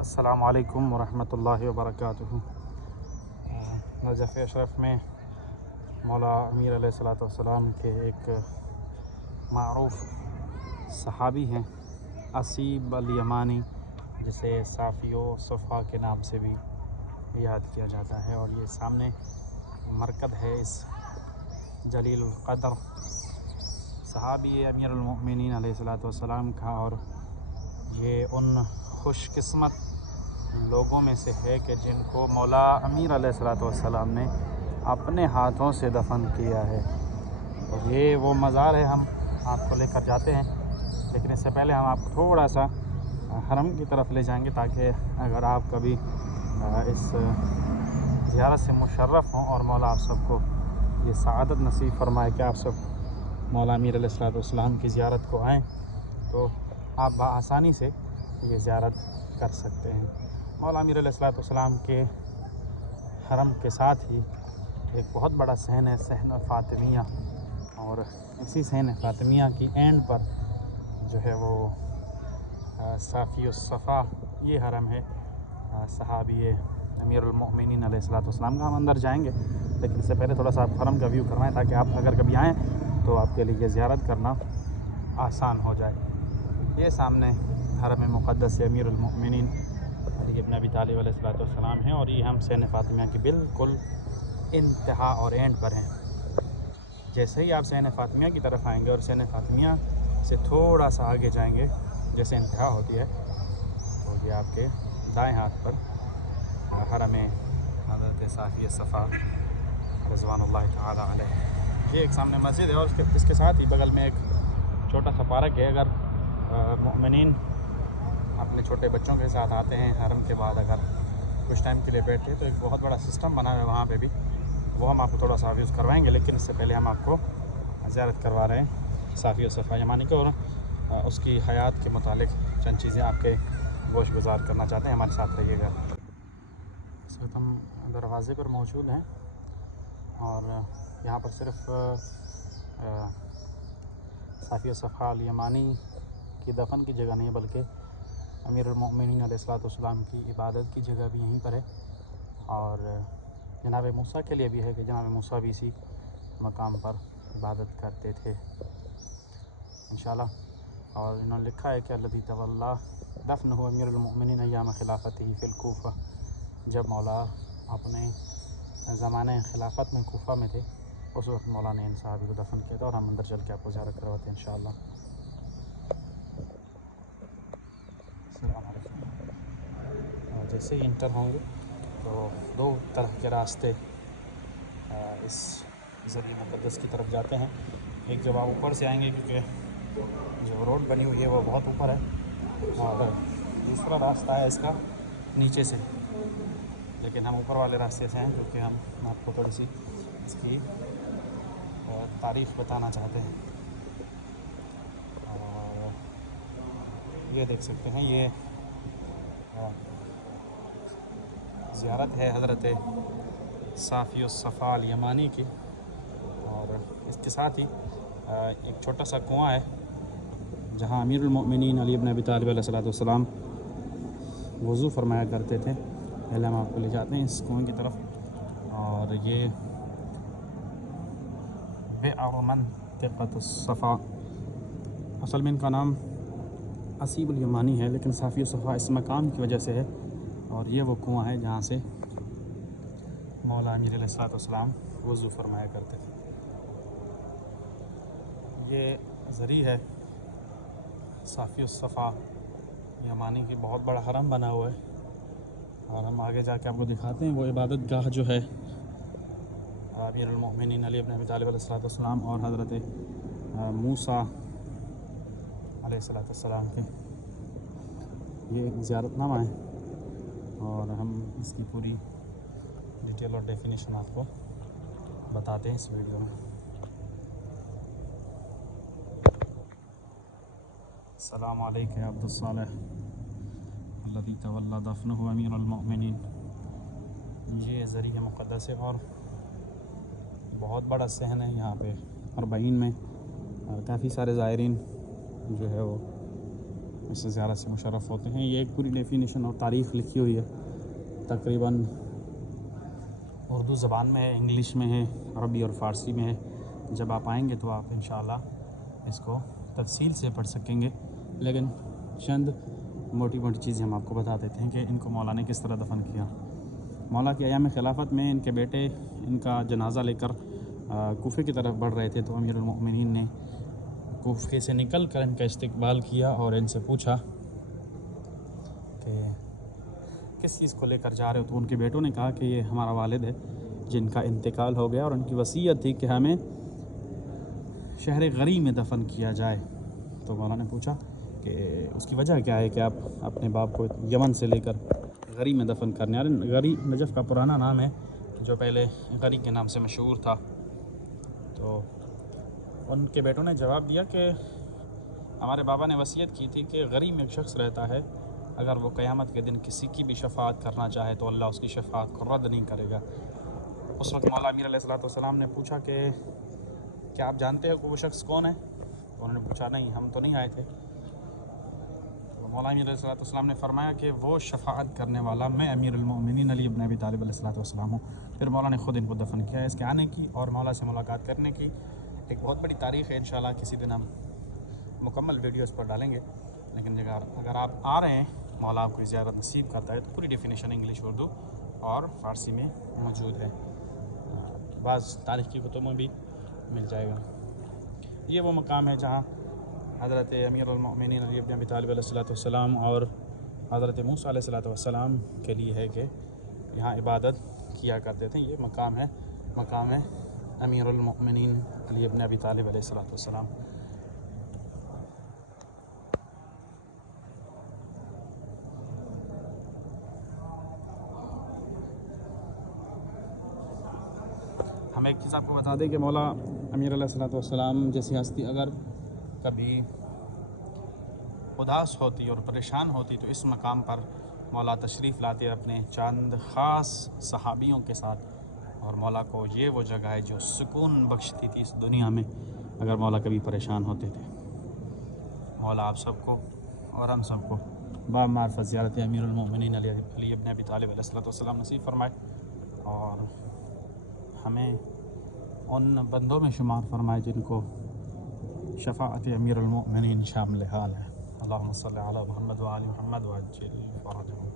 अस्सलामु अलैकुम वरहमतुल्लाहि वबरकातुहू। नजफ़ अशरफ में मौला अमीर अलैहिस्सलातु वस्सलाम के एक मारूफ़ सहाबी हैं असीब अल यमानी, जिसे साफ़ियो सफ़ा के नाम से भी याद किया जाता है। और ये सामने मरकज़ है इस जलीलुल क़द्र सहाबी अमीरुल मोमिनीन अलैहिस्सलातु वस्सलाम का। और ये उन खुशकिस्मत लोगों में से है कि जिनको मौला अमीर अलैहिस्सलातु वस्सलाम ने अपने हाथों से दफन किया है। और ये वो मज़ार है, हम आपको लेकर जाते हैं, लेकिन इससे पहले हम आपको थोड़ा सा हरम की तरफ ले जाएंगे, ताकि अगर आप कभी इस ज़ियारत से मुशर्रफ़ हों और मौला आप सबको ये सआदत नसीब फरमाए कि आप सब मौला अमीर अलैहिस्सलातु वस्सलाम की ज़ियारत को आएँ, तो आप बआसानी से ये ज़ियारत कर सकते हैं। मौला अमीर अलैहिस्सलातु वस्सलाम के हरम के साथ ही एक बहुत बड़ा सहन है, सहन फ़ातिमिया। और इसी सहन फ़ातिमिया की एंड पर जो है वो साफ़ियो सफ़ा ये हरम है सहाबी अमीरुल मोमिनीन अलैहिस्सलातु वस्सलाम का। हम अंदर जाएंगे, लेकिन इससे पहले थोड़ा सा आप हरम का व्यू करवाएं, ताकि आप अगर कभी आएँ तो आपके लिए ज़ियारत करना आसान हो जाए। ये सामने हरम मुक़द्दस अमीरुल मोमिनीन अली इब्न अबी तालिब अलैहिस्सलातु वस्सलाम है, और ये हम सहन फ़ातिमिया की बिल्कुल इंतहा और एंड पर हैं। जैसे ही आप सहन फ़ातिमिया की तरफ आएंगे और सहन फ़ातिमिया से थोड़ा सा आगे जाएंगे, जैसे इंतहा होती है, तो ये आपके दाएं हाथ पर हरम हज़रत साफ़िय सफ़ा रज़वानुल्लाह तआला अलैह। ये एक सामने मस्जिद है, और इसके साथ ही बगल में एक छोटा सा पार्क है। अगर मोमिनीन अपने छोटे बच्चों के साथ आते हैं हरम के बाद, अगर कुछ टाइम के लिए बैठते हैं, तो एक बहुत बड़ा सिस्टम बना है वहाँ पे भी, वो हम आपको थोड़ा सा यूज़ करवाएंगे। लेकिन इससे पहले हम आपको ज़ियारत करवा रहे हैं साफ़ियो सफ़ा यमानी को, और उसकी हयात के मुतालिक चंद चीज़ें आपके गोश गुजार करना चाहते हैं। हमारे साथ रहिएगा। इस वक्त हम दरवाज़े पर मौजूद हैं, और यहाँ पर सिर्फ साफ़ियो सफ़ा अल यमानी की दफन की जगह नहीं, बल्कि अमीरुल मोमिनीन अलैहिस्सलातु वस्सलाम की इबादत की जगह भी यहीं पर है। और जनाब मूसा के लिए भी है कि जनाब मूसा भी इसी मकाम पर इबादत करते थे इंशाअल्लाह। और इन्होंने लिखा है कि अल्लज़ी तवल्ला दफ़नहु अमीरुल मोमिनीन अय्याम खिलाफतिही फ़िल कूफ़ा। जब मौला अपने ज़माने खिलाफत में कूफ़ा में थे, उस वक्त मौला ने इन सहाबी को दफन किया था। और हम अंदर चल के आपको ज़ियारत करवाते हैं इंशाअल्लाह। जैसे ही इंटर होंगे तो दो तरह के रास्ते इस ज़रिए मुक़द्दस की तरफ जाते हैं। एक जब आप ऊपर से आएंगे, क्योंकि जो रोड बनी हुई है वो बहुत ऊपर है, और दूसरा रास्ता है इसका नीचे से, लेकिन हम ऊपर वाले रास्ते से हैं, क्योंकि हम आपको थोड़ी सी इसकी तारीख़ बताना चाहते हैं। और ये देख सकते हैं, ये ज़ियारत है हज़रत साफ़ियो सफ़ा अल यमानी की। और इसके साथ ही एक छोटा सा कुआं है, जहाँ अमीरुल मोमिनीन अली इब्न अबी तालिब अलैहिस्सलातु वस्सलाम वज़ू फरमाया करते थे। पहले हम आपको ले जाते हैं इस कुएं की तरफ। और ये बिअर मंतिक़तुस सफ़ा, असल में इनका नाम असीब अल यमानी है, लेकिन साफ़ियो सफ़ा इस मकाम की वजह से है। और ये वो कुआं है जहाँ से मौला अमीर अलैहिस्सलातु वस्सलाम वज़ू फरमाया करते थे। ये ज़री है साफ़ियो सफ़ा यमानी की, बहुत बड़ा हरम बना हुआ है। और हम आगे जाके आपको दिखाते हैं वो इबादत गाह जो है अमीरुल मोमिनीन अली इब्न अबी तालिब अलैहिस्सलातु वस्सलाम और हज़रत मूसा अलैहिस्सलातु वस्सलाम के। ये एक ज़ियारतनामा है, और हम इसकी पूरी डिटेल और डेफिनेशन आपको बताते हैं इस वीडियो में। अस्सलामु अलैकुम अब्दुस सालेह अल्लज़ी तवल्ला दफ़नहु अमीरुल मोमिनीन। ये ज़रिया मुक़द्दस है, और बहुत बड़ा सहन है यहाँ पे अरबईन में, और काफ़ी सारे ज़ायरीन जो है वो اس زیارت سے مشرف ہوتے ہیں۔ یہ ایک پوری ڈیفینیشن اور تاریخ لکھی ہوئی ہے، تقریباً اردو زبان میں ہے، انگلش میں ہے، عربی اور فارسی میں ہے۔ جب آپ آئیں گے تو آپ انشاءاللہ اس کو تفصیل سے پڑھ سکیں گے، لیکن چند موٹی موٹی چیزیں ہم آپ کو بتا دیتے ہیں کہ ان کو مولا نے کس طرح دفن کیا۔ مولا کے ایام خلافت میں ان کے بیٹے ان کا جنازہ لے کر کوفے کی طرف بڑھ رہے تھے، تو امیر المؤمنین نے کوفے سے نکل کر ان کا استقبال کیا اور ان سے پوچھا کہ کس چیز کو لے کر جا رہے ہو؟ تو ان کے بیٹوں نے کہا کہ یہ ہمارا والد ہے جن کا انتقال ہو گیا، اور ان کی وصیت تھی کہ ہمیں شہر غری میں دفن کیا جائے۔ تو مولا نے پوچھا کہ اس کی وجہ کیا ہے کہ آپ اپنے باپ کو یمن سے لے کر غری میں دفن کرنے آ رہے ہیں؟ غری نجف کا پرانا نام ہے جو پہلے غری کے نام سے مشہور تھا۔ تو ان کے بیٹوں نے جواب دیا کہ ہمارے بابا نے وصیت کی تھی کہ غری میں ایک شخص رہتا ہے، اگر وہ قیامت کے دن کسی کی بھی شفاعت کرنا چاہے تو اللہ اس کی شفاعت کو رد نہیں کرے گا۔ اس وقت مولا امیر علیہ السلام نے پوچھا کہ کیا آپ جانتے ہو کہ وہ شخص کون ہے؟ تو انہوں نے پوچھا نہیں، ہم تو نہیں آئے تھے۔ تو مولا امیر علیہ السلام نے فرمایا کہ وہ شفاعت کرنے والا میں امیر المؤمنین علی ابن ابی طالب علیہ السلام ہوں۔ پھر مولا نے خود ان کو دفن کیا۔ اس کے آنے کی اور مولا سے ملاقات کرنے کی ایک بہت بڑی تاریخ ہے، انشاءاللہ کسی دن ہم مکمل ویڈیو اس پر ڈالیں گے، لیکن اگر آپ آ رہے ہیں، مولا آپ کو زیارت نصیب کرتا ہے، تو پوری ڈیفینیشن انگلش، اردو اور فارسی میں موجود ہے، بعض تاریخ کی کتب میں بھی مل جائے گا۔ یہ وہ مقام ہے جہاں حضرت امیر المؤمنین علی ابن ابی طالب علیہ السلام اور حضرت موسیٰ علیہ السلام کے لیے ہے کہ یہاں عبادت کیا کرتے تھے۔ یہ مقام ہے امیر المؤمنین علی ابن ابی طالب علیہ السلام۔ ہم ایک چیز آپ کو بتا دیں کہ مولا امیر علیہ السلام جیسی ہستی اگر کبھی اداس ہوتی اور پریشان ہوتی تو اس مقام پر مولا تشریف لاتے اپنے چند خاص صحابیوں کے ساتھ، اور مولا کو یہ وہ جگہ ہے جو سکون بخشتی تھی اس دنیا میں اگر مولا کبھی پریشان ہوتے تھے۔ مولا آپ سب کو اور ہم سب کو باب معرفت زیارت امیر المؤمنین علی ابن ابی طالب علیہ السلام نصیب فرمائے، اور ہمیں ان بندوں میں شمار فرمائے جن کو شفاعت امیر المؤمنین شامل حال ہے۔ اللہم صلی علی محمد وآل محمد وعجل فرجہم۔